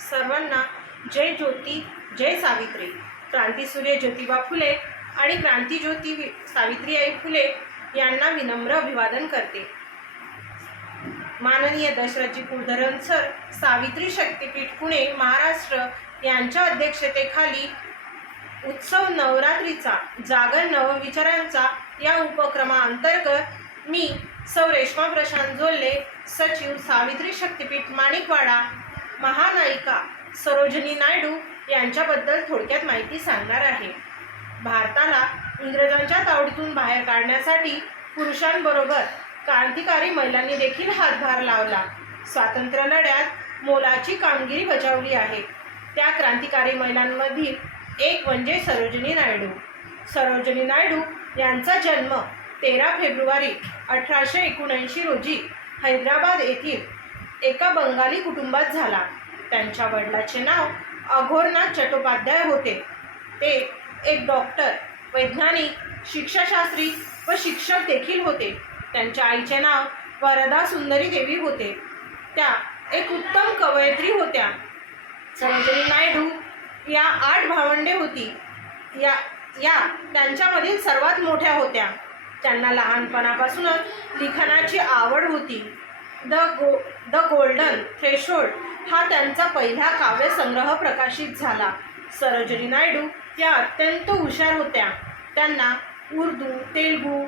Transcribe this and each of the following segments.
सर्वांना जय ज्योती जय सावित्री. क्रांतीसूर्य ज्योतिबा फुले आणि क्रांतीज्योती सावित्रीबाई फुले यांना विनम्र अभिवादन करते. माननीय दशरथजी कुलधरण सर, सावित्री शक्तीपीठ पुणे महाराष्ट्र यांच्या अध्यक्षतेखाली उत्सव नवरात्रीचा जागर नवविचारांचा या उपक्रमाअंतर्गत मी सौ रेश्मा प्रशांत जोल्ले, सचिव सावित्री शक्तीपीठ माणिकवाडा, महानायिका सरोजिनी नायडू यांच्याबद्दल थोडक्यात माहिती सांगणार आहे. भारताला इंग्रजांच्या तावडीतून बाहेर काढण्यासाठी पुरुषांबरोबर क्रांतिकारी महिलांनी देखील हातभार लावला. स्वातंत्र्य लढ्यात मोलाची कामगिरी बजावली आहे. त्या क्रांतिकारी महिलांमधील एक म्हणजे सरोजिनी नायडू. सरोजिनी नायडू यांचा जन्म 13 फेब्रुवारी 1879 रोजी हैदराबाद येथील एका बंगाली कुटुंबात झाला. त्यांच्या वडिलांचे नाव अघोरनाथ चट्टोपाध्याय होते. ते एक डॉक्टर, वैज्ञानिक, शिक्षाशास्त्री व शिक्षक देखील होते. त्यांच्या आईचे नाव वरदा सुंदरी देवी होते. त्या एक उत्तम कवयित्री होत्या. सरोजिनी नायडू या 8 भावंडे होती. या त्यांच्यामधील सर्वात मोठ्या होत्या. त्यांना लहानपणापासूनच लिखाणाची आवड होती. द गोल्डन थ्रेशोल्ड हा त्यांचा पहिला काव्यसंग्रह प्रकाशित झाला. सरोजिनी नायडू या अत्यंत हुशार होत्या. त्यांना उर्दू, तेलुगू,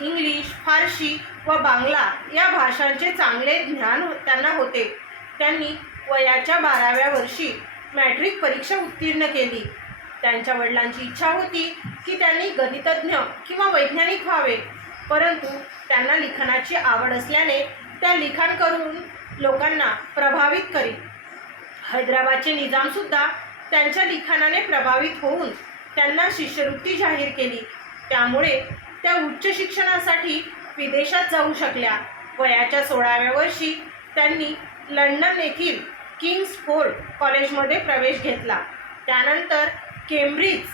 इंग्लिश, फारसी व बांगला या भाषांचे चांगले ज्ञान त्यांना होते. त्यांनी वयाच्या 12व्या वर्षी मॅट्रिक परीक्षा उत्तीर्ण केली. त्यांच्या वडिलांची इच्छा होती की त्यांनी गणितज्ञ किंवा वैज्ञानिक व्हावे, परंतु त्यांना लिखाणाची आवड असल्याने त्या लिखाण करून लोकांना प्रभावित करीत. हैदराबादचे निजामसुद्धा त्यांच्या लिखाणाने प्रभावित होऊन त्यांना शिष्यवृत्ती जाहीर केली. त्यामुळे त्या उच्च शिक्षणासाठी विदेशात जाऊ शकल्या. वयाच्या 16व्या वर्षी त्यांनी लंडन येथील किंग्सफोर्ड कॉलेजमध्ये प्रवेश घेतला. त्यानंतर केम्ब्रिज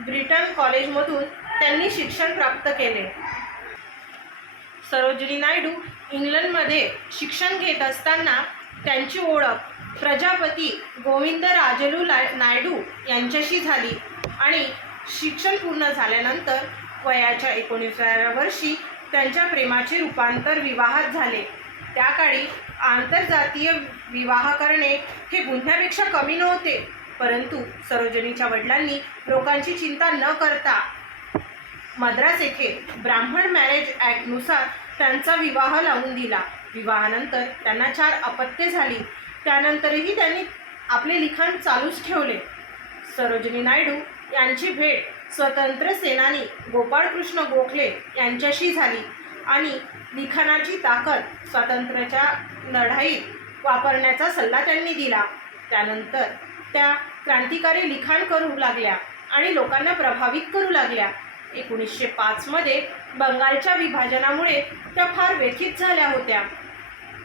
ब्रिटन कॉलेजमधून त्यांनी शिक्षण प्राप्त केले. सरोजिनी नायडू इंग्लंडमध्ये शिक्षण घेत असताना त्यांची ओळख प्रजापती गोविंदराजलू नायडू यांच्याशी झाली आणि शिक्षण पूर्ण झाल्यानंतर वयाच्या 19व्या वर्षी त्यांच्या प्रेमाचे रूपांतर विवाहात झाले. त्या काळी आंतरजातीय विवाह करणे हे गुन्ह्यापेक्षा कमी नव्हते, परंतु सरोजिनीच्या वडिलांनी लोकांची चिंता न करता मद्रास येथे ब्राह्मण मॅरेज ॲक्टनुसार त्यांचा विवाह लावून दिला. विवाहानंतर त्यांना 4 अपत्ये झाली. त्यानंतरही त्यांनी आपले लिखाण चालूच ठेवले. सरोजिनी नायडू यांची भेट स्वतंत्र सेनानी गोपाळकृष्ण गोखले यांच्याशी झाली आणि लिखाणाची ताकद स्वातंत्र्याच्या लढाईत वापरण्याचा सल्ला त्यांनी दिला. त्यानंतर त्या क्रांतिकारी लिखाण करू लागल्या आणि लोकांना प्रभावित करू लागल्या. 1905 मध्ये बंगालच्या विभाजनामुळे त्या फार व्यथित झाल्या होत्या.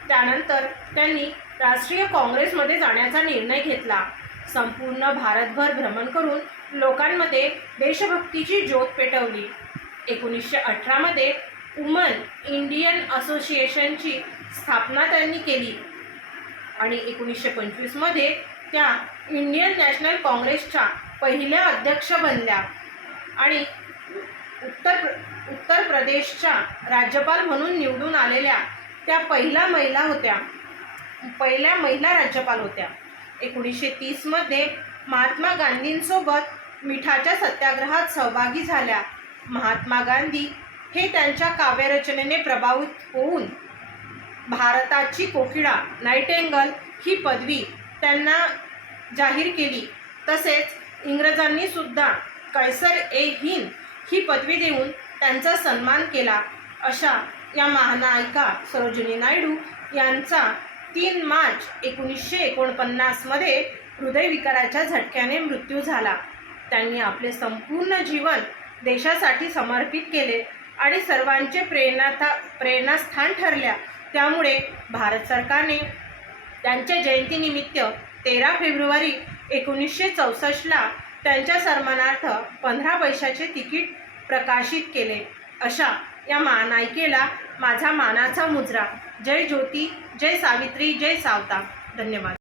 त्यानंतर त्यांनी राष्ट्रीय काँग्रेसमध्ये जाण्याचा निर्णय घेतला. संपूर्ण भारतभर भ्रमण करून लोकांमध्ये देशभक्तीची ज्योत पेटवली. 1918 मध्ये वुमन इंडियन असोसिएशनची स्थापना त्यांनी केली आणि 1925 मध्ये त्या इंडियन नॅशनल काँग्रेसच्या पहिल्या अध्यक्ष बनल्या आणि उत्तर प्रदेशच्या राज्यपाल म्हणून निवडून आलेल्या त्या पहिल्या महिला राज्यपाल होत्या. 1930 मध्ये महात्मा गांधींसोबत मिठाच्या सत्याग्रहात सहभागी झाल्या. महात्मा गांधी हे त्यांच्या काव्यरचनेने प्रभावित होऊन भारताची कोकिळा नाइटिंगेल ही पदवी त्यांना जाहीर केली. तसेच इंग्रजांनी सुद्धा कैसर-ए-हिंद ही पदवी देऊन त्यांचा सन्मान केला. अशा या महानायिका सरोजिनी नायडू यांचा 3 मार्च 1949 मध्ये हृदयविकाराच्या झटक्याने मृत्यू झाला. त्यांनी आपले संपूर्ण जीवन देशासाठी समर्पित केले आणि सर्वांचे प्रेरणास्थान ठरल्या. त्यामुळे भारत सरकारने त्यांच्या जयंतीनिमित्त 13 फेब्रुवारी 1964ला त्यांच्या सन्मानार्थ 15 पैशाचे तिकीट प्रकाशित केले. अशा या महानायिकेला माझा मानाचा मुजरा. जय ज्योती, जय सावित्री, जय सावता. धन्यवाद.